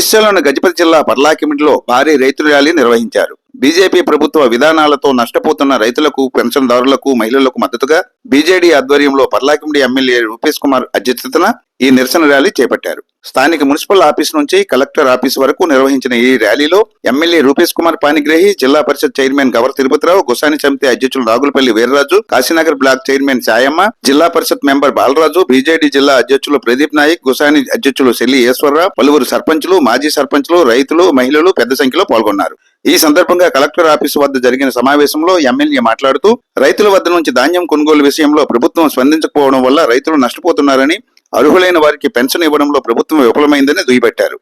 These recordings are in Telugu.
ఒడిశాలోని గజపతి జిల్లా పర్లాకిమిడిలో భారీ రైతు ర్యాలీ నిర్వహించారు. బీజేపీ ప్రభుత్వ విధానాలతో నష్టపోతున్న రైతులకు, పెన్షన్దారులకు, మహిళలకు మద్దతుగా బీజేడీ ఆధ్వర్యంలో పర్లాకిమిడి ఎమ్మెల్యే రూపేష్ కుమార్ అధ్యక్షతన ఈ నిరసన ర్యాలీ చేపట్టారు. స్థానిక మున్సిపల్ ఆఫీస్ నుంచి కలెక్టర్ ఆఫీస్ వరకు నిర్వహించిన ఈ ర్యాలీలో ఎమ్మెల్యే రూపేష్ కుమార్ పానిగ్రహి, జిల్లా పరిషత్ చైర్మన్ గవర్ తిరుపతిరావు, గొసాని సమితి అధ్యక్షులు రాగులపల్లి వీర్రాజు, కాశీనగర్ బ్లాక్ చైర్మన్ సాయమ్మ, జిల్లా పరిషత్ మెంబర్ బాలరాజు, బీజేడీ జిల్లా అధ్యక్షులు ప్రదీప్ నాయక్, గొసాని అధ్యక్షులు సెల్లి ఈశ్వరరావు, పలువురు సర్పంచులు, మాజీ సర్పంచులు, రైతులు, మహిళలు పెద్ద సంఖ్యలో పాల్గొన్నారు. ఈ సందర్భంగా కలెక్టర్ ఆఫీసు వద్ద జరిగిన సమావేశంలో ఎమ్మెల్యే మాట్లాడుతూ రైతుల వద్ద నుంచి ధాన్యం కొనుగోలు విషయంలో ప్రభుత్వం స్పందించకపోవడం వల్ల రైతులు నష్టపోతున్నారని, అర్హులైన వారికి పెన్షన్ ఇవ్వడంలో ప్రభుత్వం విఫలమైందని దుయ్యబట్టారు.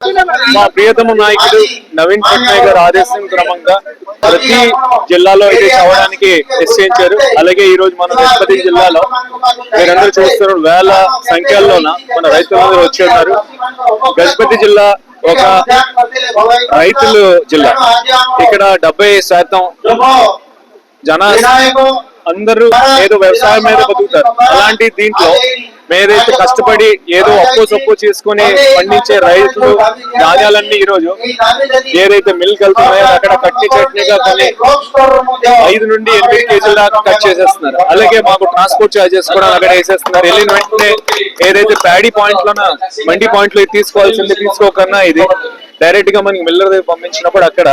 మా ప్రియతమ నాయకుడు నవీన్ పట్నాయక్ గారు ఆదేశం క్రమంగా ప్రతి జిల్లాలో అయితే చదవడానికి నిశ్చయించారు. అలాగే ఈ రోజు మన గజపతి జిల్లాలో మీరందరూ చూస్తున్న వేల సంఖ్యల్లోన మన రైతులందరూ వచ్చి ఉన్నారు. గజపతి జిల్లా ఒక రైతులు జిల్లా. ఇక్కడ 70% జన అందరూ ఏదో వ్యవసాయం మీద బతుకుతారు. అలాంటి దీంట్లో మేదైతే కష్టపడి ఏదో అప్పు చేసుకుని పండించే రైతులు ధాన్యాలన్నీ ఈ రోజు ఏదైతే మిల్క్ వెళ్తున్నాయో అక్కడ కట్టి చట్నీగా కొన్ని 5 నుండి 8 కేజీల దాకా కట్ చేసేస్తున్నారు. అలాగే మాకు ట్రాన్స్పోర్ట్ చార్జెస్ కూడా అక్కడ వేసేస్తున్నారు. వెళ్ళిన వెంటనే ఏదైతే ప్యాడీ పాయింట్ లోన మండి పాయింట్ లో తీసుకోవాల్సింది తీసుకోకన్నా ఇది డైరెక్ట్ గా మనకి మిల్లర్ దగ్గర పంపించినప్పుడు అక్కడ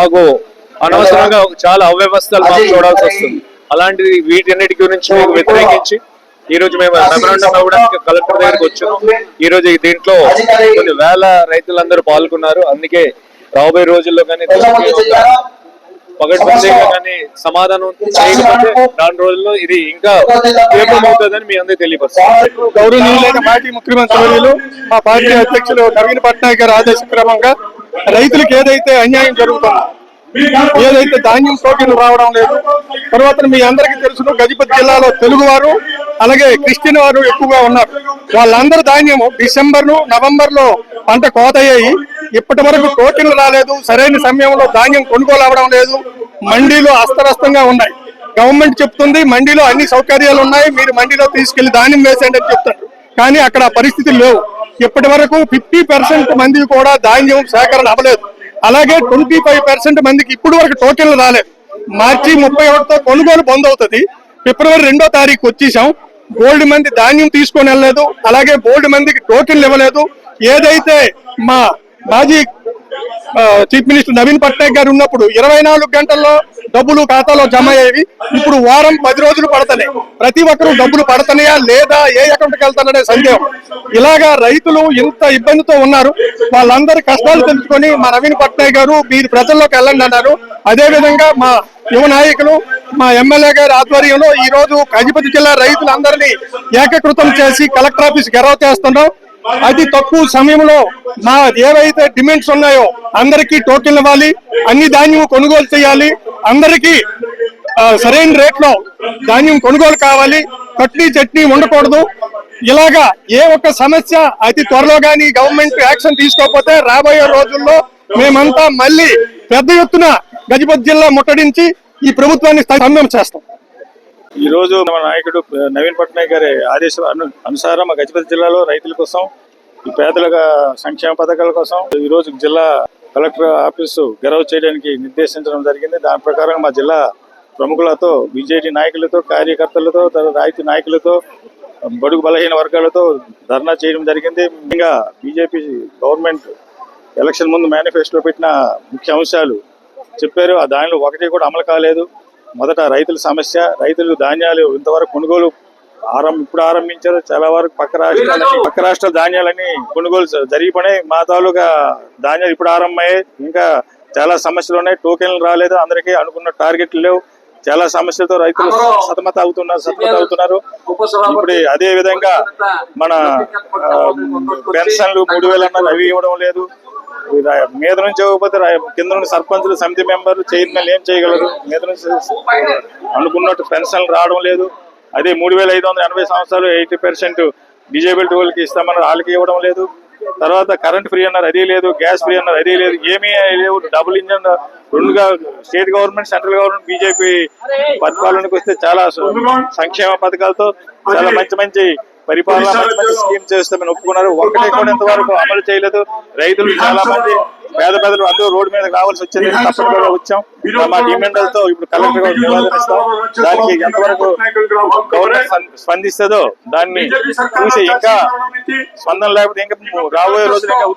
మాకు అనవసరంగా చాలా అవ్యవస్థలు మాకు చూడాల్సి వస్తుంది. అలాంటిది వీటన్నిటి గురించి మీకు వ్యతిరేకించి ఈ రోజు మేము మెమరాండం ఇవ్వడానికి కలెక్టర్ దగ్గరికి వచ్చాము. ఈ రోజు దీంట్లో కొన్ని వేల రైతులందరూ పాల్గొన్నారు. అందుకే రాబోయే రోజుల్లో కానీ పగడ్బందీగా కానీ సమాధానం చేయకపోతే రాను రోజుల్లో ఇది ఇంకా తీవ్రమవుతుందని మీ అందరికీ తెలియపరుస్తారు. గౌరవనీయులైన మాజీ ముఖ్యమంత్రి వర్యులు మా పార్టీ అధ్యక్షులు నవీన్ పట్నాయక్ గారి ఆదేశ క్రమంగా రైతులకు ఏదైతే అన్యాయం జరుగుతుందో, ఏదైతే ధాన్యం టోకెన్లు రావడం లేదు, తర్వాత మీ అందరికీ తెలుసు గజపతి జిల్లాలో తెలుగువారు అలాగే క్రిస్టియన్ వారు ఎక్కువగా ఉన్నారు. వాళ్ళందరూ ధాన్యము డిసెంబర్ నవంబర్ లో పంట కోత అయ్యాయి. ఇప్పటి వరకు టోకెన్లు రాలేదు. సరైన సమయంలో ధాన్యం కొనుగోలు అవ్వడం లేదు. మండీలు అస్తవ్యస్తంగా ఉన్నాయి. గవర్నమెంట్ చెప్తుంది మండీలో అన్ని సౌకర్యాలు ఉన్నాయి, మీరు మండీలో తీసుకెళ్లి ధాన్యం వేసేయండి అని చెప్తారు. కానీ అక్కడ పరిస్థితులు లేవు. ఇప్పటి వరకు 50% మంది కూడా ధాన్యం సేకరణ అవ్వలేదు. అలాగే 25% మందికి ఇప్పుడు వరకు టోకెన్లు రాలేదు. మార్చి 31తో కొనుగోలు బంద్ అవుతుంది. ఫిబ్రవరి 2వ తారీఖు వచ్చేసాం. బోల్డ్ మంది ధాన్యం తీసుకొని వెళ్ళలేదు. అలాగే బోల్డ్ మందికి టోకెన్లు ఇవ్వలేదు. ఏదైతే మా మాజీ చీఫ్ మినిస్టర్ నవీన్ పట్నాయక్ గారు ఉన్నప్పుడు 24 గంటల్లో డబ్బులు ఖాతాలో జమ అయ్యేవి. ఇప్పుడు వారం 10 రోజులు పడతాయి. ప్రతి ఒక్కరూ డబ్బులు పడతాయా లేదా, ఏ అకౌంట్కి వెళ్తాననే సందేహం. ఇలాగా రైతులు ఇంత ఇబ్బందితో ఉన్నారు. వాళ్ళందరి కష్టాలు తెలుసుకొని మా నవీన్ పట్నాయక్ గారు మీరు ప్రజల్లోకి వెళ్ళండి అన్నారు. అదే విధంగా మా యువ నాయకులు మా ఎమ్మెల్యే గారి ఆధ్వర్యంలో ఈ రోజు గజపతి జిల్లా రైతులందరినీ ఏకీకృతం చేసి కలెక్టర్ ఆఫీస్ గెరవ చేస్తున్నాం. అతి తక్కువ సమయంలో మా ఏవైతే డిమాండ్స్ ఉన్నాయో అందరికీ టోకెన్లు ఇవ్వాలి, అన్ని ధాన్యం కొనుగోలు చేయాలి, అందరికీ సరైన రేట్లో ధాన్యం కొనుగోలు కావాలి, కట్నీ చట్నీ ఉండకూడదు. ఇలాగా ఏ ఒక్క సమస్య అతి త్వరలో కానీ గవర్నమెంట్ యాక్షన్ తీసుకోకపోతే రాబోయే రోజుల్లో మేమంతా మళ్ళీ పెద్ద ఎత్తున గజపతి జిల్లా ముట్టడించి ఈ ప్రభుత్వాన్ని స్తంభం చేస్తాం. ఈ రోజు మన నాయకుడు నవీన్ పట్నాయక్ గారి ఆదేశాల అనుసారం గజపతి జిల్లాలో రైతుల కోసం, ఈ పేదల సంక్షేమ పథకాల కోసం ఈ రోజు జిల్లా కలెక్టర్ ఆఫీసు గెరవ చేయడానికి నిర్దేశించడం జరిగింది. దాని ప్రకారం మా జిల్లా ప్రముఖులతో, బీజేడీ నాయకులతో, కార్యకర్తలతో, రైతు నాయకులతో, బడుగు బలహీన వర్గాలతో ధర్నా చేయడం జరిగింది. ముఖ్యంగా బీజేపీ గవర్నమెంట్ ఎలక్షన్ ముందు మేనిఫెస్టోలో పెట్టిన ముఖ్య అంశాలు చెప్పారు. ఆ దానిలో ఒకటి కూడా అమలు కాలేదు. మొదట రైతుల సమస్య, రైతులు ధాన్యాలు ఇంతవరకు కొనుగోలు ఇప్పుడు ఆరంభించారు. చాలా వరకు పక్క రాష్ట్రాల ధాన్యాలని కొనుగోలు జరిగిపోయినాయి. మా తాలూకా ధాన్యాలు ఇప్పుడు ఆరంభమయ్యాయి. ఇంకా చాలా సమస్యలు ఉన్నాయి. టోకెన్లు రాలేదు, అందరికీ అనుకున్న టార్గెట్లు లేవు. చాలా సమస్యలతో రైతులు సతమత అవుతున్నారు. ఇప్పుడు అదే విధంగా మన పెన్షన్లు 3000 అన్నారు, అవి ఇవ్వడం లేదు. మీద నుంచి ఇవ్వకపోతే కింద నుండి సర్పంచులు, సమితి మెంబర్లు, చైర్మన్లు ఏం చేయగలరు? మీద నుంచి అనుకున్నట్టు పెన్షన్లు రావడం లేదు. అదే 3580 సంవత్సరాలు 80% డిజేబుల్డ్ వాళ్ళకి ఇస్తామన్నారు, వాళ్ళకి ఇవ్వడం లేదు. తర్వాత కరెంట్ ఫ్రీ అన్నారు, అదే లేదు. గ్యాస్ ఫ్రీ అన్నారు, అదే లేదు. ఏమీ లేవు. డబుల్ ఇంజన్ రెండుగా state government, central government, BJP పరిపాలనకు వస్తే చాలా సంక్షేమ పథకాలతో చాలా మంచి పరిపాలన మంచి మంచి స్కీమ్ చేస్తామని ఒప్పుకున్నారు. ఒక్కటే కూడా ఇంతవరకు అమలు చేయలేదు. రైతులు చాలా మంది పేద పెద్దలు అందరూ రోడ్డు మీద రావాల్సి వచ్చింది. తప్పకుండా వచ్చాం. మా డిమాండ్లతో ఇప్పుడు కలెక్టర్ గారు నివేదన ఇస్తాం. దానికి ఎంతవరకు గవర్నమెంట్ స్పందిస్తుందో దాన్ని చూసి ఇంకా స్పందన లేకపోతే ఇంకా రాబోయే రోజులు ఇంకా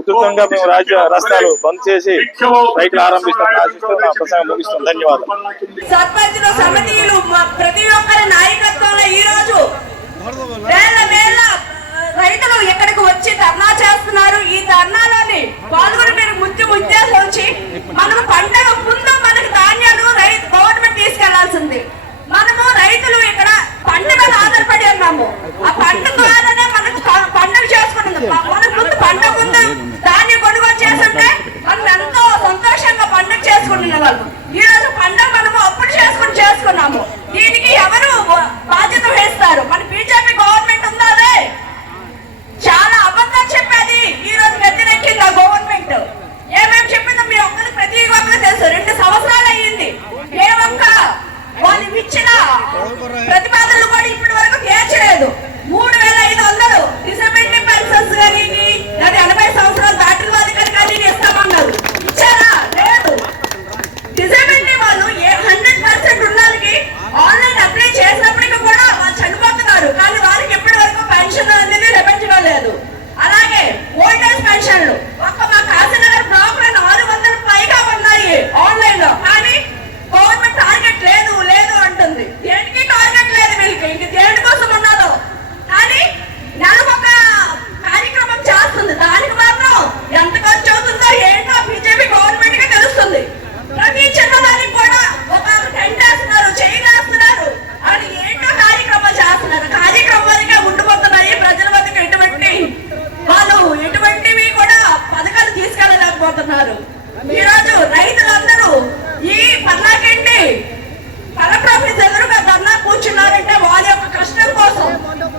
ఉధృతంగా మేము రాష్ట్రాలు బంద్ చేసి రైతులు ఆరంభిస్తాం. ఆశిస్తూ నా ప్రసంగం ముగిస్తాం. ధన్యవాదాలు. సర్పంచులు సమితిలు ప్రతి ఒక్కరి నాయకత్వంలో ఈ రోజు వేల వేల రైతులు ఇక్కడికి వచ్చి ధర్నా చేస్తున్నారు. ఈ ధర్నాలోని పాల్గొని మీరు ఉద్దేశం వచ్చి మనకు పంటగ ముందు మనకు ధాన్యాలు గవర్నమెంట్ తీసుకెళ్లాల్సింది. మనము రైతులు ఇక్కడ పంట మీద ఆధారపడి ఉన్నాము. ఆ పంట ద్వారానే మనకు పండుగ చేసుకుంటుంది. మనకు ముందు పంట ముందు ధాన్యం కొనుగోలు చేస్తుంటే మనం ఎంతో సంతోషంగా పండుగ చేసుకుంటున్న వాళ్ళు. ఈ రోజు పండుగ మనము అప్పుడు చేసుకున్నాము. దీనికి ఎవరు బాధ్యత వహిస్తారు? మన బీజేపీ గవర్నమెంట్ ఉందా? అదే చాలా అబద్ధాలు చెప్పేది. ఈ రోజు గద్దెనెక్కింది ఆ గవర్నమెంట్. ఏమేమి చెప్పిందో మీ ఒక్కరికి ప్రతి ఒక్కరు తెలుసు. 2 సంవత్సరాలు అయ్యింది. ఏ ఒక్క వాళ్ళు ఇచ్చిన ప్రతిపాదనలు కూడా ఇప్పటి వరకు తీర్చలేదు. 3500 డిసెబిలిటీ పెన్షన్స్ కానీ 80 సంవత్సరాలు దాటిన వాళ్ళకి కానీ ఇస్తామన్నారు. ఇచ్చారా? లేదు. డిసెబిలిటీ వాళ్ళు 100% ఉన్నోళ్ళకి ఆన్లైన్ అప్లై చేసినప్పటికీ కూడా వాళ్ళు చనిపోతున్నారు. కానీ వాళ్ళకి ఇప్పటి వరకు పెన్షన్ అనేది లభించడం లేదు. అలాగే ఓల్డేజ్ పెన్షన్లు ఒక్క మా కాశీనగర్ బ్లాక్ లో 400 పైగా ఉన్నాయి ఆన్లైన్ లో. కానీ గవర్నమెంట్ టార్గెట్ లేదు అంటుంది. దేనికి టార్గెట్ లేదు వీళ్ళకి. ఇంక దేని కోసం ఉన్నదో కానీ నెలకొక కార్యక్రమం చేస్తుంది. దానికి మాత్రం ఎంత ఖర్చు అవుతుందో ఏంటో బీజేపీ గవర్నమెంట్ గా తెలుస్తుంది. ప్రతి చిన్నదానికి కూడా ఒక టెంట్ వేస్తున్నారు, చేయగలుస్తున్నారు అని ఏంటో కార్యక్రమాలు చేస్తున్నారు. కార్యక్రమాలకే ఉండిపోతున్నాయి. ప్రజల వద్దకు ఎటువంటివి కూడా పథకాలు తీసుకెళ్ళలేకపోతున్నారు. ఈ రోజు రైతులందరూ ఈ పల్లాకెండి కలెక్టర్ ఆఫీస్ ఎదురుగా ధర్నా కూర్చున్నారంటే వాళ్ళ యొక్క కష్టం కోసం.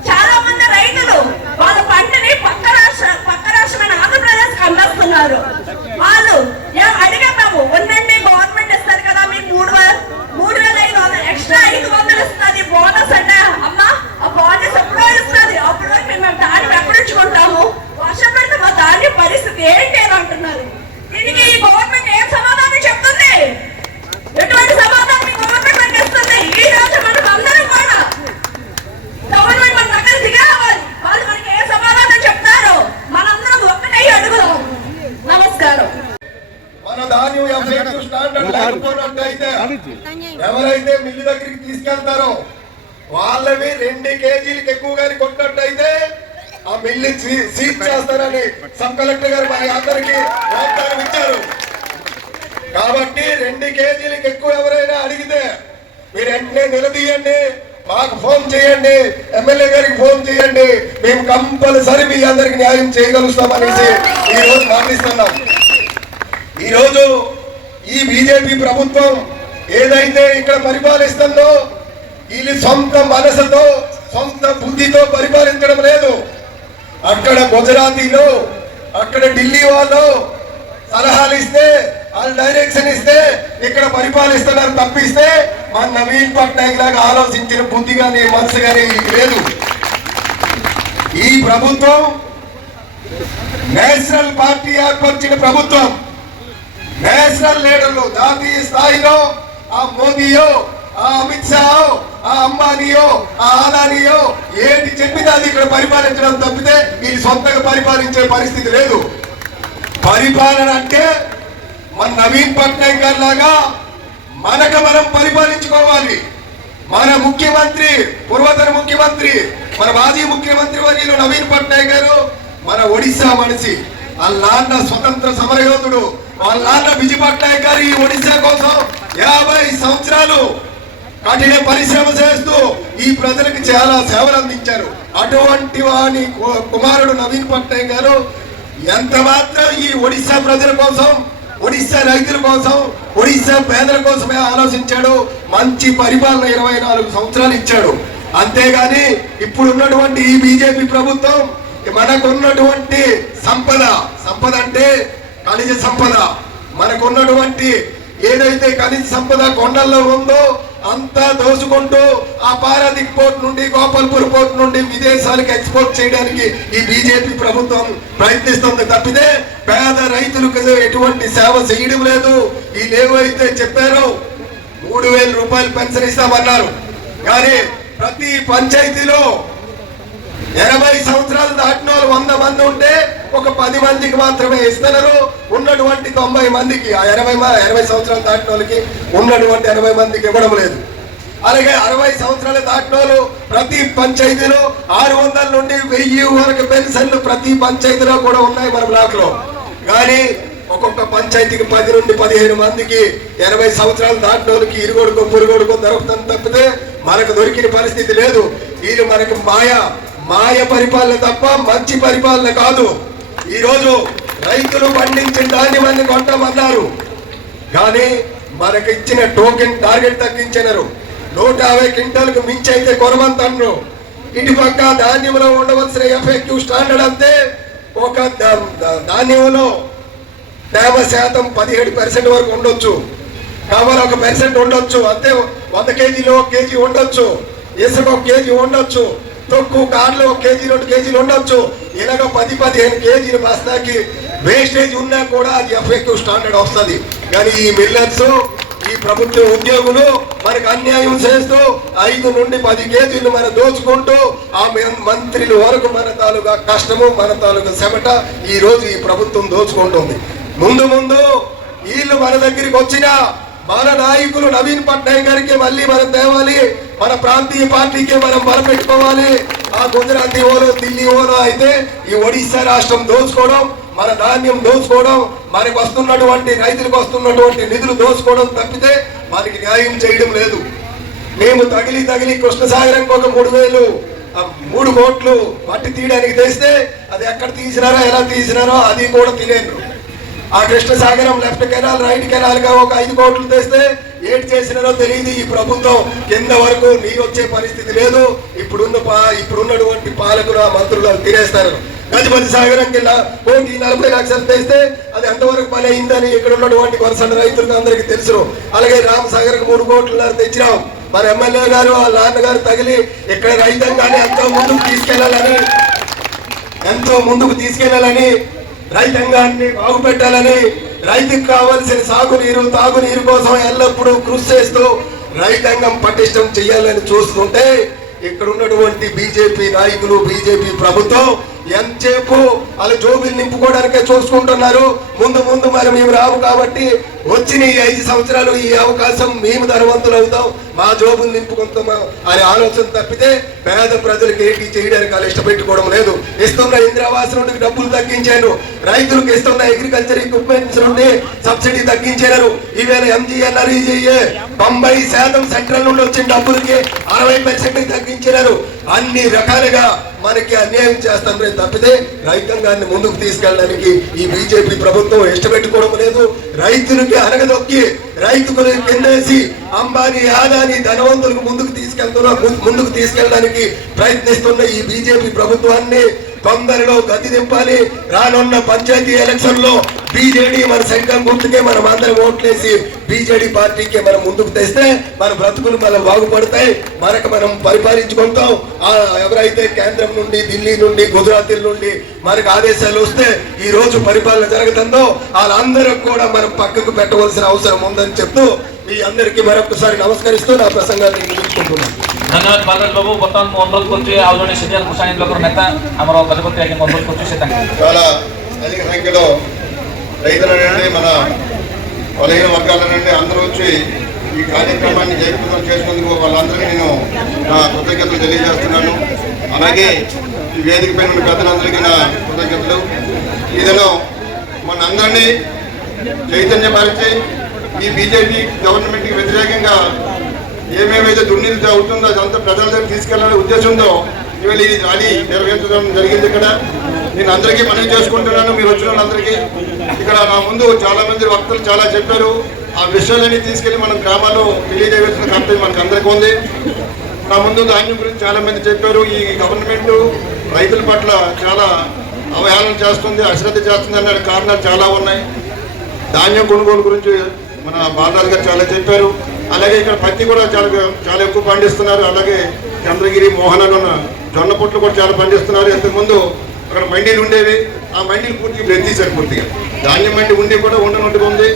చాలా మంది రైతులు వాళ్ళ పంటని పక్క రాష్ట్రమైన ఆంధ్రప్రదేశ్ కి అమ్మేస్తున్నారు. వాళ్ళు అడిగేస్తాము ఉండండి, గవర్నమెంట్ ఇస్తారు కదా మీకు 3,500 ఎక్స్ట్రా 500 ఇస్తుంది బోనస్ అంటే. అమ్మా ఆ బోనస్ ఎప్పుడో ఇస్తుంది. అప్పుడు మేము ధాన్యం ఎక్కడించుకుంటాము? వర్షం పెడితే మా ధాన్యం పరిస్థితి ఏంటి అని అంటున్నారు. దీనికి ఈ గవర్నమెంట్ ఏం సమాధానం చెప్తుంది? ఎటువంటి సమాధానం ఈ గవర్నమెంట్ ఇస్తుంది? ఈ రోజు మనం అందరం కూడా గవర్నమెంట్ మన దగ్గర దిగావాలి. వాళ్ళు మనకి ఏ సమాధానం చెప్తారో మనందరం ఒక్కటే అడుగుదాం. నమస్కారం. మన ధాన్యం ఎఫెక్టివ్ స్టాండర్డ్ లేకపోయినట్టయితే ఎవరైతే మిల్లు దగ్గరికి తీసుకెళ్తారో వాళ్ళవి 2 కేజీలకు ఎక్కువగాని కొట్టినట్టయితే ఆ మిల్లు సీజ్ చేస్తారని సబ్ కలెక్టర్ గారు మరి అందరికీ వాగ్దానం ఇచ్చారు. కాబట్టి 2 కేజీలకు ఎక్కువ ఎవరైనా అడిగితే మీరు వెంటనే నిలదీయండి, మాకు ఫోన్ చేయండి, ఎమ్మెల్యే గారికి ఫోన్ చేయండి. మేము కంపల్సరీ మీ అందరికి న్యాయం చేయగలుగుతామనేసి ఈ రోజు మాటిస్తున్నాం. ఈరోజు ఈ బీజేపీ ప్రభుత్వం ఏదైతే ఇక్కడ పరిపాలిస్తుందో వీళ్ళు సొంత మనసుతో సొంత బుద్ధితో పరిపాలించడం లేదు. అక్కడ గుజరాతీలో అక్కడ ఢిల్లీ వాళ్ళు సలహాలు ఇస్తే వాళ్ళు డైరెక్షన్ ఇస్తే ఇక్కడ పరిపాలిస్తున్నారు తప్పిస్తే మన నవీన్ పట్నాయక్ లాగా ఆలోచించిన బుద్ధి కానీ మనసు కానీ లేదు. ఈ ప్రభుత్వం నేషనల్ పార్టీ ఏర్పరిచిన ప్రభుత్వం. నేషనల్ లీడర్లు జాతీయ స్థాయిలో ఆ మోదీయో ఆ అమిత్ షా ఆ అంబానీయో ఆ ఆదానియో ఏంటి చెప్పితే అది ఇక్కడ పరిపాలించడం తప్పితే వీళ్ళు సొంతంగా పరిపాలించే పరిస్థితి లేదు. పరిపాలన అంటే మన నవీన్ పట్నాయక్ గారి లాగా మనకు మనం పరిపాలించుకోవాలి. మన ముఖ్యమంత్రి పూర్వతన ముఖ్యమంత్రి మన మాజీ ముఖ్యమంత్రి వర్యులు నవీన్ పట్నాయక్ గారు మన ఒడిశా మనిషి. వాళ్ళ నాన్న స్వతంత్ర సమరయోధుడు. వాళ్ళ నాన్న బిజు పట్నాయక్ గారు ఈ ఒడిశా కోసం 50 సంవత్సరాలు కఠిన పరిశ్రమ చేస్తూ ఈ ప్రజలకు చాలా సేవలు అందించారు. అటువంటి వాని కుమారుడు నవీన్ పట్నాయక్ గారు ఎంత మాత్రం ఈ ఒడిశా ప్రజల కోసం, ఒడిశా రైతుల కోసం, ఒడిశా పేదల కోసమే ఆలోచించాడు. మంచి పరిపాలన 24 సంవత్సరాలు ఇచ్చాడు. అంతేగాని ఇప్పుడున్నటువంటి ఈ బీజేపీ ప్రభుత్వం మనకున్నటువంటి సంపద అంటే ఖనిజ సంపద, మనకున్నటువంటి ఏదైతే ఖనిజ సంపద కొండల్లో ఉందో అంతా దోచుకుంటూ ఆ పారాదీప్ పోర్ట్ నుండి గోపాల్పూర్ పోర్ట్ నుండి విదేశాలకు ఎక్స్పోర్ట్ చేయడానికి ఈ బీజేపీ ప్రభుత్వం ప్రయత్నిస్తుంది తప్పితే పేద రైతులకు ఎటువంటి సేవ చేయడం లేదు. ఈ ఏవైతే చెప్పారో 3,000 రూపాయలు పెన్షన్ ఇస్తామన్నారు, కానీ ప్రతి పంచాయతీలో 80 సంవత్సరాలు దాటిన వాళ్ళు 100 మంది ఉంటే ఒక 10 మందికి మాత్రమే ఇస్తున్నారు. ఉన్నటువంటి 90 మందికి ఆ 80 సంవత్సరాలు దాటిన వాళ్ళకి ఉన్నటువంటి 80 మందికి ఇవ్వడం లేదు. అలాగే 60 సంవత్సరాలు దాటిన వాళ్ళు ప్రతి పంచాయతీలో 600 నుండి 1000 వరకు పెన్షన్లు ప్రతి పంచాయతీలో కూడా ఉన్నాయి మన బ్లాక్ లో. కానీ ఒక్కొక్క పంచాయతీకి 10 నుండి 15 మందికి 80 సంవత్సరాలు దాటిన వాళ్ళకి ఇరుగొడుకో పురుగొడుకో దొరుకుతుంది తప్పితే మనకు దొరికిన పరిస్థితి లేదు. వీళ్ళు మనకు మాయ పరిపాలన తప్ప మంచి పరిపాలన కాదు. ఈ రోజు రైతులు పండించిన ధాన్యాన్ని కొంటామన్నారు, కానీ మనకు ఇచ్చిన టోకెన్ టార్గెట్ తగ్గించినారు. 150 క్వింటాలకు మించి అయితే కొనమంటారు. ఇటు పక్క ధాన్యంలో ఉండవలసిన ఎఫెక్టివ్ స్టాండర్డ్ అంతే. ఒక ధాన్యంలో తేమ శాతం 17% వరకు ఉండొచ్చు, కవర్ 1% ఉండొచ్చు, అంతే. 100 కేజీలో 1 కేజీ ఉండొచ్చు, ఇసుక 1 కేజీ ఉండొచ్చు, తొక్కు కార్లు 1 కేజీ 2 కేజీలు ఉండొచ్చు. ఇలాగ 10-15 కేజీల బస్తాకి వేస్టేజ్ ఉన్నా కూడా అది ఎఫెక్టివ్ స్టాండర్డ్ వస్తుంది. కానీ ఈ మిల్లర్స్, ఈ ప్రభుత్వ ఉద్యోగులు మనకు అన్యాయం చేస్తూ 5 నుండి 10 కేజీలు మనం దోచుకుంటూ ఆ మంత్రుల వరకు మన తాలూకా కష్టము, మన తాలూకా చెమట ఈ రోజు ఈ ప్రభుత్వం దోచుకుంటుంది. ముందు వీళ్ళు మన దగ్గరికి వచ్చిన మన నాయకులు నవీన్ పట్నాయక్ గారికి మళ్ళీ మనం తేవాలి, మన ప్రాంతీయ పార్టీకి మనం బలపెట్టుకోవాలి. ఆ గుజరాతీ ఓలో ఢిల్లీ ఓలో అయితే ఈ ఒడిశా రాష్ట్రం దోచుకోవడం, మన ధాన్యం దోచుకోవడం, మనకు వస్తున్నటువంటి రైతులకు వస్తున్నటువంటి నిధులు దోచుకోవడం తప్పితే మనకి న్యాయం చేయడం లేదు. మేము తగిలి కృష్ణసాగరంకి ఒక 3 కోట్లు మట్టి తీయడానికి తెస్తే అది ఎక్కడ తీసినారో ఎలా తీసినారో అది కూడా తెలియదు. ఆ Krishnasagaram left canal right canal గా ఒక 5 కోట్లు తెస్తే ఏటి చేసినారో తెలియదు. ఈ ప్రభుత్వం కింద వరకు నీరు వచ్చే పరిస్థితి లేదు. ఇప్పుడున్నటువంటి పాలకులు మంత్రులు తినేస్తారు. గజపతి సాగరంకి 1,40 లక్షలు తెస్తే అది ఎంతవరకు పని అయిందని ఇక్కడ ఉన్నటువంటి కొనసాగిన రైతులకు అందరికీ తెలుసు. అలాగే రామసాగర్ 3 కోట్లు తెచ్చినాం. మరి ఎమ్మెల్యే గారు వాళ్ళ నాన్నగారు తగిలి ఇక్కడ రైతాంగాన్ని ఎంతో ముందుకు తీసుకెళ్లాలని రైతాంగాన్ని బాగుపెట్టాలని, రైతుకు కావాల్సిన సాగునీరు తాగునీరు కోసం ఎల్లప్పుడూ కృషి చేస్తూ రైతాంగం పటిష్టం చేయాలని చూస్తుంటే ఇక్కడ ఉన్నటువంటి బీజేపీ నాయకులు, బీజేపీ ప్రభుత్వం ఎంతసేపు వాళ్ళ జోబులు నింపుకోవడానికే చూసుకుంటున్నారు. ముందు మరి మేము రావు కాబట్టి వచ్చిన ఈ 5 సంవత్సరాలు ఈ అవకాశం మేము ధనవంతులు అవుతాం, మా జోబులు నింపుకుంటాం అనే ఆలోచన తప్పితే పేద ప్రజలకు ఏంటి చేయడానికి వాళ్ళు ఇష్టపెట్టుకోవడం లేదు. ఇస్తున్న ఇందిరావాస్ నుండి డబ్బులు తగ్గించారు, రైతులకు ఇస్తున్న అగ్రికల్చర్ ఎక్విప్మెంట్స్ నుండి సబ్సిడీ తగ్గించారు. ఈవేళ MGNREGA 90% సెంట్రల్ నుండి వచ్చిన డబ్బులకి 60% తగ్గించారు. అన్ని రకాలుగా మనకి అన్యాయం చేస్తాం తప్పితే రైతాంగాన్ని ముందుకు తీసుకెళ్ళడానికి ఈ బీజేపీ ప్రభుత్వం ఇష్టపెట్టుకోవడం లేదు. రైతులకి అనగదొక్కి రైతులు కిందేసి అంబానీ ఆదాని ధనవంతులకు ముందుకు తీసుకెళ్ళడానికి ప్రయత్నిస్తున్న ఈ బీజేపీ ప్రభుత్వాన్ని తొందరలో గతి దింపాలి. రానున్న పంచాయతీ ఎలక్షన్ లో బీజేడీ మన శంఖం గుర్తుకే మనం అందరం ఓట్లేసి బీజేడీ పార్టీకి మనం ముందుకు తెస్తే మన బ్రతుకులు మనం బాగుపడతాయి, మనం పరిపాలించుకుంటాం. ఎవరైతే కేంద్రం నుండి, ఢిల్లీ నుండి, గుజరాత్ నుండి మనకు ఆదేశాలు వస్తే ఈ రోజు పరిపాలన జరుగుతుందో వాళ్ళందరూ కూడా మనం పక్కకు పెట్టవలసిన అవసరం ఉందని చెప్తూ మీ అందరికీ మరొకసారి నమస్కరిస్తూ నా ప్రసంగాన్ని ముగించుకుంటున్నాను. धन्यवाद बादल बाबू बर्तमान मैं अनुरोध कर आउजने सीनियर कुशाणी ब्लॉक नेता आम गजपति आगे अनुरोध कर చాలా అధిక సంఖ్యలో రైతుల నుండి మన బలహీన వర్గాల నుండి అందరూ వచ్చి ఈ కార్యక్రమాన్ని జయప్రదం చేసినందుకు వాళ్ళందరికీ నేను నా కృతజ్ఞతలు తెలియజేస్తున్నాను. అలాగే ఈ వేదిక పైన ఉన్న పెద్దలందరికీ నా కృతజ్ఞతలు. ఈ దినం మనందరినీ చైతన్యపరిచి ఈ బీజేపీ గవర్నమెంట్కి వ్యతిరేకంగా ఏమేమైతే దుర్నీతి అవుతుందో అదంతా ప్రజల దగ్గర తీసుకెళ్లాలనే ఉద్దేశంతో ఇవాళ ఈ ర్యాలీ నిర్వహించడం జరిగింది. ఇక్కడ నేను అందరికీ మనవి చేసుకుంటున్నాను, మీరు వచ్చిన వాళ్ళందరికీ. ఇక్కడ నా ముందు చాలా మంది వక్తలు చాలా చెప్పారు. ఆ విషయాలన్నీ తీసుకెళ్లి మనం గ్రామాల్లో తెలియజేయవలసిన కర్తవ్యం మనకు అందరికీ ఉంది. నా ముందు ధాన్యం గురించి చాలా మంది చెప్పారు. ఈ గవర్నమెంట్ రైతుల పట్ల చాలా అవహేళన చేస్తుంది, అశ్రద్ధ చేస్తుంది అనే కారణాలు చాలా ఉన్నాయి. ధాన్యం కొనుగోలు గురించి మన బాలరాజు గారు చాలా చెప్పారు. అలాగే ఇక్కడ పత్తి కూడా చాలా చాలా ఎక్కువ పండిస్తున్నారు. అలాగే చంద్రగిరి మోహనలో జొన్న పొట్లు కూడా చాలా పండిస్తున్నారు. ఇంతకుముందు అక్కడ మండీలు ఉండేవి, ఆ మండీలు పూర్తిగా బ్రెత్తీసారు. పూర్తిగా ధాన్యం మండి ఉండి కూడా ఉండనట్టుగా ఉంది.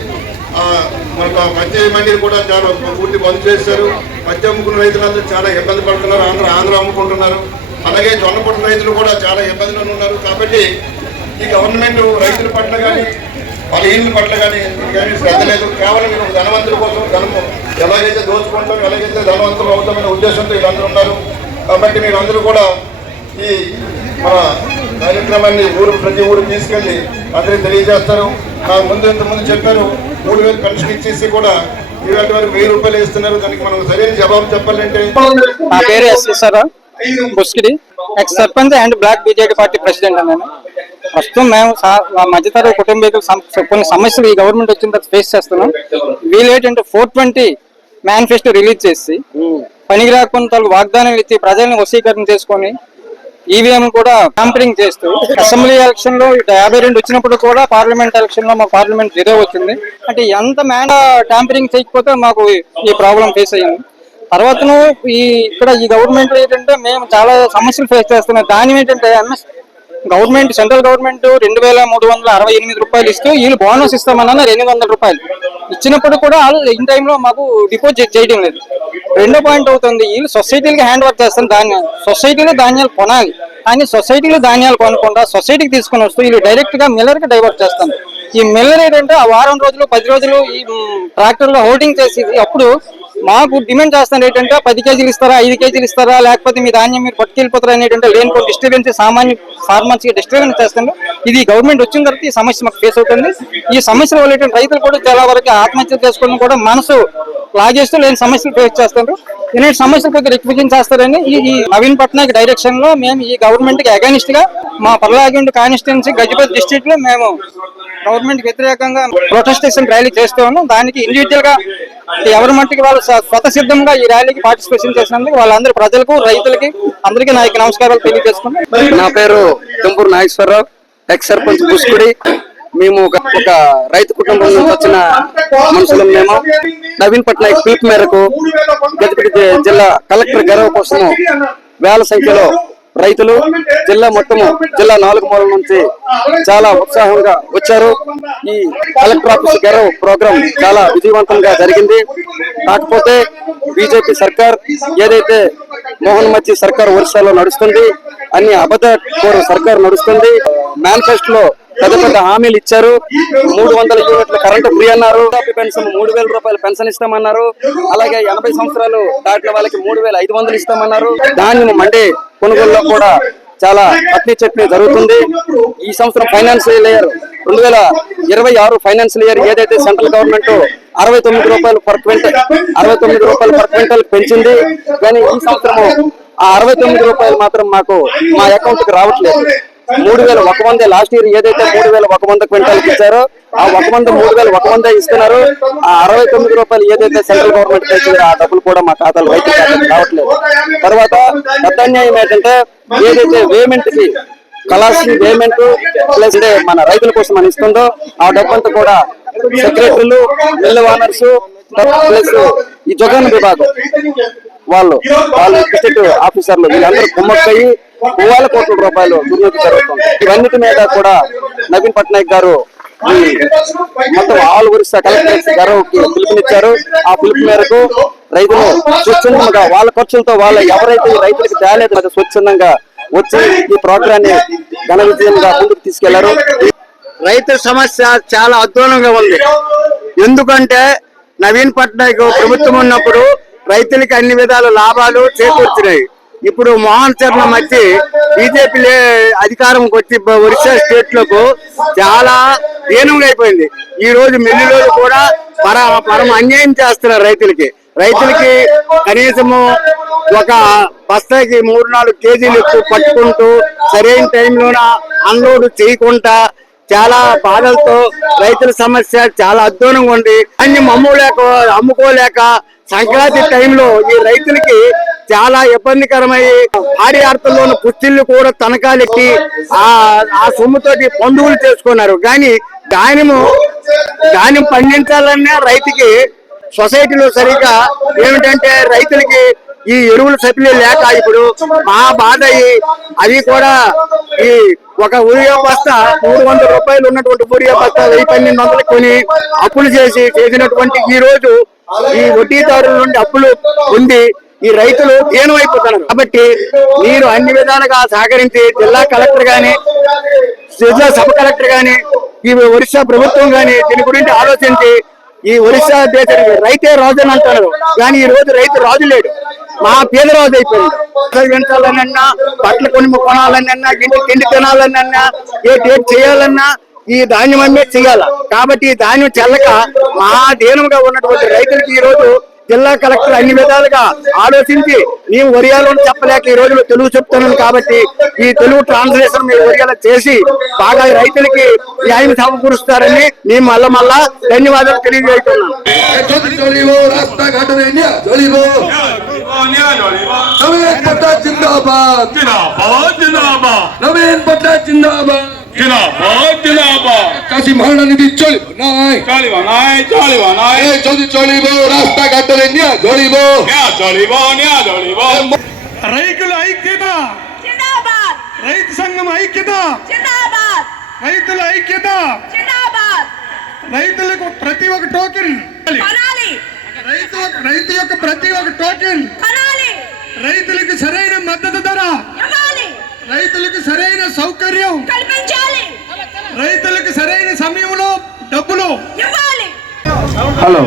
మనకు పత్తి మండీలు కూడా చాలా పూర్తి బంద్ చేశారు. పత్తి అమ్ముకున్న రైతులందరూ చాలా ఇబ్బంది పడుతున్నారు. ఆంధ్ర అమ్ముకుంటున్నారు. అలాగే జొన్న పొట్టు రైతులు కూడా చాలా ఇబ్బందులు ఉన్నారు. కాబట్టి ఈ గవర్నమెంట్ రైతుల పట్ల కానీ వాళ్ళ ఇళ్ళ పట్ల కానీ శ్రద్ధ లేదు. కేవలం మీరు ధనవంతుల కోసం ధనము ఎలాగైతే దోచుకుంటాం, ఎలాగైతే ధనవంతులు అవుతామనే ఉద్దేశంతో వీళ్ళందరూ ఉన్నారు. కాబట్టి మీరందరూ కూడా ఈ మన కార్యక్రమాన్ని ప్రతి ఊరు తీసుకెళ్ళి అందరికీ తెలియజేస్తారు. నాకు ఇంతకుముందు చెప్పారు 3,000 పెన్షన్ ఇచ్చేసి కూడా ఇవాటి వరకు 1,000 రూపాయలు ఇస్తున్నారు. దానికి మనం సరైన జవాబు చెప్పాలంటే నా పేరు SSR Pushkidi, ex sarpanch and block BJP party president అన్నాను. ప్రస్తుతం మేము మధ్యతరగతి కుటుంబీకులు కొన్ని సమస్యలు ఈ గవర్నమెంట్ వచ్చిన తర్వాత ఫేస్ చేస్తున్నాం. వీళ్ళేంటంటే 420 మేనిఫెస్టో రిలీజ్ చేసి పనికి రాకుండా వాగ్దానాలు ఇచ్చి ప్రజల్ని వశీకరణ చేసుకొని ఈవీఎం కూడా ట్యాంపరింగ్ చేస్తూ అసెంబ్లీ ఎలక్షన్ లో 52 వచ్చినప్పుడు కూడా పార్లమెంట్ ఎలక్షన్ లో మాకు పార్లమెంట్ 0 వచ్చింది. అంటే ఎంత ట్యాంపరింగ్ చేయకపోతే మాకు ఈ ప్రాబ్లం ఫేస్ అయ్యింది. తర్వాత ఇక్కడ ఈ గవర్నమెంట్ ఏంటంటే మేము చాలా సమస్యలు ఫేస్ చేస్తున్నాం. దాని ఏంటంటే గవర్నమెంట్ సెంట్రల్ గవర్నమెంట్ 2,368 రూపాయలు ఇస్తూ వీళ్ళు బోనస్ ఇస్తామన్నా 200 రూపాయలు ఇచ్చినప్పుడు కూడా వాళ్ళు ఇన్ టైంలో మాకు డిపాజిట్ చేయడం లేదు. రెండో పాయింట్ అవుతుంది, వీళ్ళు సొసైటీలకి హ్యాండ్ ఓవర్ చేస్తారు. సొసైటీలో ధాన్యాలు కొనాలి కానీ సొసైటీలో ధాన్యాలు కొనకుండా సొసైటీకి తీసుకొని వస్తూ వీళ్ళు డైరెక్ట్ గా మిల్లర్ కి డైవర్ట్ చేస్తారు. ఈ మిల్లర్ ఏంటంటే ఆ వారం రోజులు 10 రోజులు ఈ ట్రాక్టర్ లో హోల్డింగ్ చేసి అప్పుడు మాకు డిమాండ్ చేస్తాను ఏంటంటే 10 కేజీలు ఇస్తారా, 5 కేజీలు ఇస్తారా, లేకపోతే మీ ధాన్యం మీరు పట్టుకెళ్ళిపోతారా అనేటువంటి లేని డిస్టర్బెన్స్ సామాన్య ఫార్మర్స్ కి డిస్టర్బెన్స్ చేస్తుంది. ఇది గవర్నమెంట్ వచ్చిన తర్వాత ఈ సమస్య మాకు ఫేస్ అవుతుంది. ఈ సమస్యల వల్ల రైతులు కూడా చాలా వరకు ఆత్మహత్య చేసుకోవడం కూడా మనసు లాగేస్తూ లేని సమస్యలు ఫేస్ చేస్తారు. ఇలాంటి సమస్యల కొద్దిగా రిక్వెస్ట్ చేస్తారని ఈ నవీన్ పట్నాయక్ డైరెక్షన్ లో మేము ఈ గవర్నమెంట్ కి అగైనిస్ట్ గా మా పర్లాగండి కాన్స్టిట్యున్సీ గజపతి డిస్ట్రిక్ట్ లో మేము గవర్నమెంట్ వ్యతిరేకంగా ప్రొటెస్టేషన్ ర్యాలీ చేస్తూ ఉన్నాం. దానికి ఇండివిజువల్ గా ఎవరి మట్టికి వాళ్ళు స్వతసిద్ధంగా ఈ ర్యాలీకి పార్టిసిపేషన్ చేసినందుకు వాళ్ళందరూ ప్రజలకు రైతులకి అందరికీ నా యొక్క నమస్కారాలు తెలియజేసుకున్నాం. నా పేరు తుంపూరు నాగేశ్వరరావు, ఎక్స్ సర్పంచ్ పుష్కుడి. మేము ఒక రైతు కుటుంబం నుంచి వచ్చిన మనుషులం. మేము నవీన్ పట్నాయక్ పిలుపు మేరకు గజపతి జిల్లా కలెక్టర్ గౌరవ కోసం వేల సంఖ్యలో రైతులు జిల్లా మొత్తము జిల్లా 4 మూలల నుంచి చాలా ఉత్సాహంగా వచ్చారు. ఈ కలెక్టర్ ఆఫీస్ గెరవ్ ప్రోగ్రాం చాలా విజయవంతంగా జరిగింది. కాకపోతే బీజేపీ సర్కార్ ఏదైతే మోహన్ మచ్చి సర్కార్ ఒరిస్సాలో నడుస్తుంది, అన్ని అబద్ధ కోరు సర్కార్ నడుస్తుంది. మేనిఫెస్టోలో పెద్ద హామీలు ఇచ్చారు. 300 యూనిట్ల కరెంటు ఫ్రీ అన్నారు. పెన్షన్ 3,000 రూపాయలు పెన్షన్ ఇస్తామన్నారు. అలాగే 80 సంవత్సరాలు దాటిన వాళ్ళకి 3,500 ఇస్తామన్నారు. ధాన్యం మండి కొనుగోలులో కూడా చాలా పత్ని చట్నీ జరుగుతుంది. ఈ సంవత్సరం ఫైనాన్షియల్ ఇయర్ 2026 ఫైనాన్షియల్ ఇయర్ ఏదైతే సెంట్రల్ గవర్నమెంట్ 69 రూపాయలు పర్ క్వింటల్ పెంచింది. కానీ ఈ సంవత్సరం ఆ 69 రూపాయలు మాత్రం మాకు మా అకౌంట్ కి రావట్లేదు. 3,100 లాస్ట్ ఇయర్ ఏదైతే 3,100 క్వింటాల్కి ఇచ్చారో ఆ 3,100 ఇస్తున్నారు. ఆ 69 రూపాయలు ఏదైతే సెంట్రల్ గవర్నమెంట్ పెంచిందో ఆ డబ్బులు కూడా మా ఖాతాలు రైతు ఖాతాలకు రావట్లేదు. తర్వాత పెద్ద అన్యాయం ఏంటంటే ఏదైతే పేమెంట్ కి కళాశ్రీ పేమెంట్ ప్లస్ మన రైతుల కోసం అని ఇస్తుందో ఆ డబ్బంతా కూడా సెక్రటరీలు, మిల్ ఓనర్స్ ప్లస్ ఈ జగన్ విభాగం వాళ్ళు డిస్ట్రిక్ట్ ఆఫీసర్లు వీళ్ళందరూ కుమ్మక్కయ్యి 1,000 కోట్ల రూపాయలు దుర్నీతి జరుగుతుంది. ఇవన్నిటి మీద కూడా నవీన్ పట్నాయక్ గారు మొత్తం ఆల్ ఒరిస్సా కలెక్టరేట్ గౌరవ్ కి పిలుపునిచ్చారు. ఆ పిలుపు మేరకు రైతులు స్వచ్ఛందంగా వాళ్ళ ఖర్చులతో ఎవరైతే ఈ రైతులకు తేలేదు స్వచ్ఛందంగా వచ్చి ఈ ప్రోగ్రాన్ని ఘన విజయంగా ముందుకు తీసుకెళ్లారు. రైతు సమస్య చాలా అధ్వానంగా ఉంది. ఎందుకంటే నవీన్ పట్నాయక్ ప్రభుత్వం ఉన్నప్పుడు రైతులకి అన్ని విధాల లాభాలు చేకూర్చినాయి. ఇప్పుడు మోహన్ చరణ్ మధ్య బీజేపీ అధికారంకి వచ్చి ఒరిస్సా స్టేట్ లకు చాలా దీనంగా అయిపోయింది. ఈ రోజు మిల్లులో కూడా పరమ అన్యాయం చేస్తున్నారు రైతులకి కనీసము ఒక బస్తాకి 3-4 కేజీలు ఎక్కువ పట్టుకుంటూ సరైన టైంలోన అన్లోడ్ చేయకుండా చాలా బాధలతో రైతుల సమస్య చాలా అధ్వానంగా ఉంది. అన్ని అమ్ముకోలేక సంక్రాంతి టైంలో ఈ రైతులకి చాలా ఇబ్బందికరమై భారీ అర్థంలోని పుష్టిళ్ళు కూడా తనఖాలెక్కి ఆ సొమ్ముతోటి పండుగలు చేసుకున్నారు. కానీ ధాన్యం పండించాలన్నా రైతుకి సొసైటీలో సరిగ్గా ఏమిటంటే రైతులకి ఈ ఎరువుల సప్లై లేక ఇప్పుడు మా బాధ అది కూడా ఈ ఒక ఊరియా బస్తా 300 రూపాయలు ఉన్నటువంటి ఊరియా బస్తా 1200 కొని అప్పులు చేసినటువంటి ఈ రోజు ఈ వడ్డీదారుల నుండి అప్పులు పొంది ఈ రైతులు దీనమైపోతున్నారు. కాబట్టి మీరు అన్ని విధాలుగా సహకరించి జిల్లా కలెక్టర్ గాని, జిల్లా సబ్ కలెక్టర్ గాని, ఈ ఒరిస్సా ప్రభుత్వం గాని దీని గురించి ఆలోచించి ఈ ఒరిస్సా దేశానికి రైతే రాజు అని అంటున్నారు. కానీ ఈ రోజు రైతు రాజు లేడు, మా పేదరాజు అయిపోయింది. పెంచాలన్నా, బట్టలు కొనాలన్నా, ఇంటి తిండి తినాలన్నా, ఏ డేట్ చేయాలన్నా ఈ ధాన్యం అమ్మే చేయాల. కాబట్టి ఈ ధాన్యం చెల్లక మా దీనంగా ఉన్నటువంటి రైతులకి ఈ రోజు జిల్లా కలెక్టర్ అన్ని విధాలుగా ఆలోచించి మేము ఒరియాలో చెప్పలేక ఈ రోజులో తెలుగు చెప్తున్నాను. కాబట్టి ఈ తెలుగు ట్రాన్స్లేషన్ మీరు ఒరియాలో చేసి బాగా రైతులకి న్యాయం సమకూరుస్తారని మేము మళ్ళా ధన్యవాదాలు తెలియజేస్తున్నాం. రైతుల ఐక్యత, రైతు సంఘం ఐక్యత, రైతుల ఐక్యత, రైతులకు ప్రతి ఒక్క టోకెన్, రైతు యొక్క ప్రతి ఒక్క టోకెన్, రైతులకు సరైన మద్దతు ధర, రైతులకు సరైన సౌకర్యం, రైతులకు సరైన సమయంలో డబ్బులు. हेलो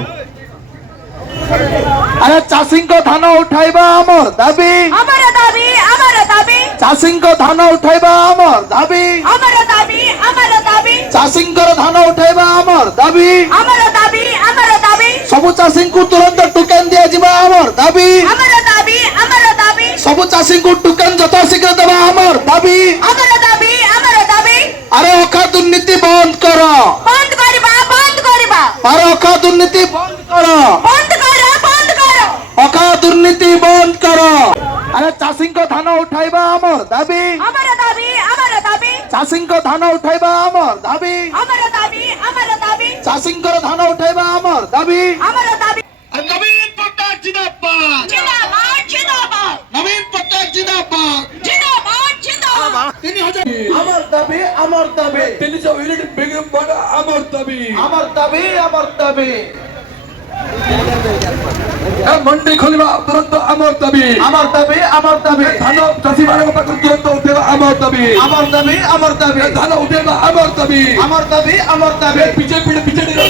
अरे चाषी को धान उठाइबा आमर दाबी, चाषी को धान उठाइबा आमर दाबी, चाषी को धान उठाइबा आमर दाबी, सबु चाषी को तुरंत टोकन दिया जिबा आमर दाबी, सबु चाषी को टोकन जता शीघ्र देबा आमर दाबी। अरे ओखा दुर्नीति बंद करो, अरे ओखा दुर्नीति बंद करो, ओखा दुर्नीति बंद करो। अरे चाषी को धान उठाइबा आमर दाबी, चाषी को धान उठाइबा आमर दाबी, चाषी को धान उठाइबा आमर दाबी। नवीन पट्टनायक जिंदाबाद, नवीन पट्टनायक जिंदाबाद, अमर दाबी, अमर दाबी, 300 यूनिट बिगम बड़ा अमर दाबी, अमर दाबी, अमर दाबी। मंडी खोलवा तुरंत अमर दाबी, अमर दाबी, अमर दाबी। धान चाषी मानक पाखु तुरंत उठेगा अमर दाबी, अमर दाबी, अमर दाबी। धान उठेगा अमर दाबी, अमर दाबी, अमर दाबी। बीजेपी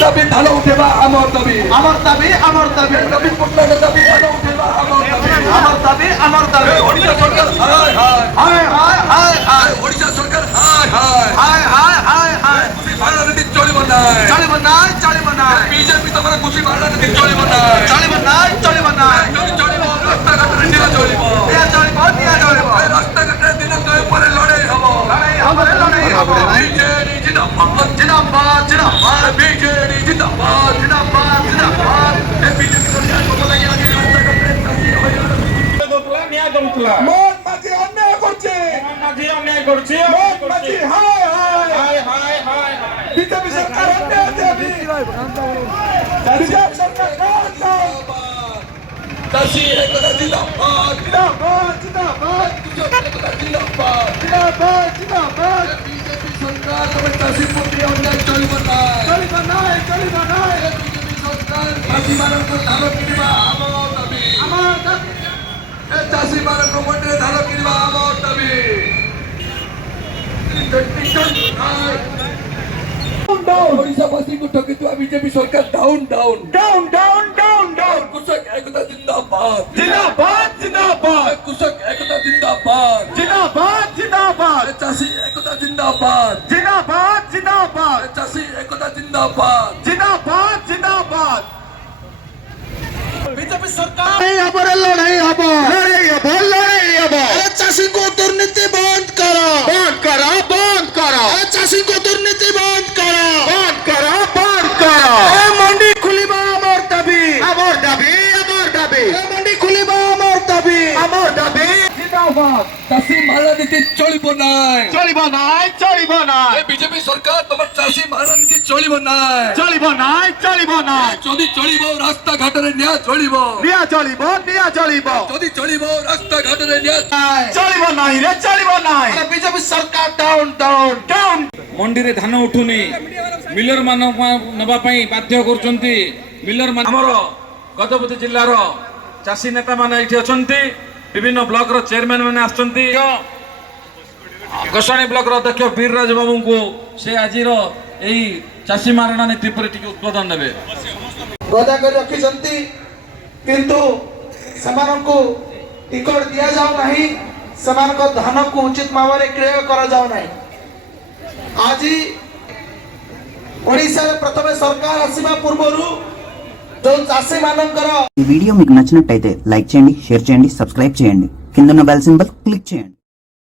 दाबी धान उठेगा अमर दाबी, अमर दाबी, अमर दाबी। नवीन पट्टनायक दाबी धान उठेगा अमर दाबी, अमर दाबी, अमर दाबी। ओडिशा सरकार हाय हाय हाय हाय हाय, ओडिशा सरकार हाय हाय हाय हाय हाय हाय। खुशी भाड़ा नीति चली बनाए, चली बनाए, चली बनाए। बीजेपी तुम्हारा खुशी भाड़ा नीति चली बनाए, चली बनाए, चली बनाए। चली चली बोल रास्ता घाट दिया चली बोल, दिया चली बोल, दिया चली बोल। रास्ता घाट दिन के ऊपर लड़ाई हबो, लड़ाई हमारे लड़ाई हबो। बीजेडी जिंदाबाद, जिंदाबाद, जिंदाबाद। बीजेडी जिंदाबाद, जिंदाबाद, जिंदाबाद। बीजेपी सरकार को बोला गया कि रास्ता घाट न्याय করতলা মন মাঝি অন্যায় করছে, মন মাঝি অন্যায় করছে, মন মাঝি হায় হায় হায় হায় হায়। বিজেপি সরকার অন্যায় দেবি, বিজেপি সরকার জিন্দাবাদ, চাষী একতা জিন্দাবাদ, জিন্দাবাদ, জিন্দাবাদ। কৃষক একতা জিন্দাবাদ, জিন্দাবাদ, জিন্দাবাদ। বিজেপি সরকার তবে চাষী প্রতি অন্যায় চলিব না, চলিব না, চলিব না। বিজেপি সরকার চাষী মানুষ ধান কিনিবা আমার দাবি, আমার দাবি। चाषी मानक मंडी धान किनवा आमर दाबी। ओडिशा वासी को ठकितुआ बीजेपी सरकार down down down down down down. कृषक एकता जिंदाबाद, जिंदाबाद, जिंदाबाद। कृषक एकता जिंदाबाद, जिंदाबाद, जिंदाबाद। चाषी एकता जिंदाबाद, जिंदाबाद, जिंदाबाद। चाषी एकता जिंदाबाद, जिंदाबाद, जिंदाबाद। बीजेपी सरकार नहीं हमारे लड़ाई हबो, लड़ाई हबो, लड़ाई हबो। अरे चाषी को दुर्नीति बंद करो, बंद करो, बंद करो। अरे चाषी को दुर्नीति बंद करो, बंद करो, बंद करो। अरे मंडी खुलीबा अमर दाबी, अमर दाबी, अमर दाबी। अरे मंडी खुलीबा अमर दाबी, अमर दाबी। চাষী মারা নীতি চলিব নাই বিজেপি সরকার তোমার চাষী মারা নীতি চলিব নাই যদি চলিব রাস্তা ঘাটের নিয়া চলিব যদি চলিব রাস্তা ঘাটের নিয়া বিজেপি সরকার ডাউন ମଣ୍ଡିରେ ଧାନ ଉଠୁନି ମିଲର ମାନଙ୍କୁ ନେବା ପାଇଁ ବାଧ୍ୟ କରୁଛନ୍ତି ମିଲର ଆମର ଗଜପତି ଜିଲ୍ଲାର ଚାଷୀ ନେତା ମାନେ ଏଠି ଅଛନ୍ତି ବିଭିନ୍ନ ବ୍ଲକର ଚେୟାରମ୍ୟାନ ମାନେ ଆସିଛନ୍ତି ଗୋସାଣୀ ବ୍ଲକର ଅଧ୍ୟକ୍ଷ ବୀରରାଜ ବାବୁଙ୍କୁ ସେ ଆଜିର ଏହି ଚାଷୀ ମାରଣା ନୀତି ଉପରେ ଟିକେ ଉଦ୍ବୋଧନ ନେବେ। ଗଦା କରି ରଖିଛନ୍ତି କିନ୍ତୁ ସେମାନଙ୍କୁ ଟିକଟ ଦିଆଯାଉ ନାହିଁ ସେମାନଙ୍କ ଧାନକୁ ଉଚିତ ଭାବରେ କ୍ରୟ କରାଯାଉ ନାହିଁ। ଆଜି ଓଡ଼ିଶାରେ ପ୍ରଥମେ ସରକାର ଆସିବା ପୂର୍ବରୁ ଯୋଉ ଚାଷୀ ମାନଙ୍କର ఈ వీడియో మీకు నచ్చినట్టయితే లైక్ చేయండి, షేర్ చేయండి, సబ్స్క్రైబ్ చేయండి, కింద ఉన్న బెల్ సింబల్ క్లిక్ చేయండి.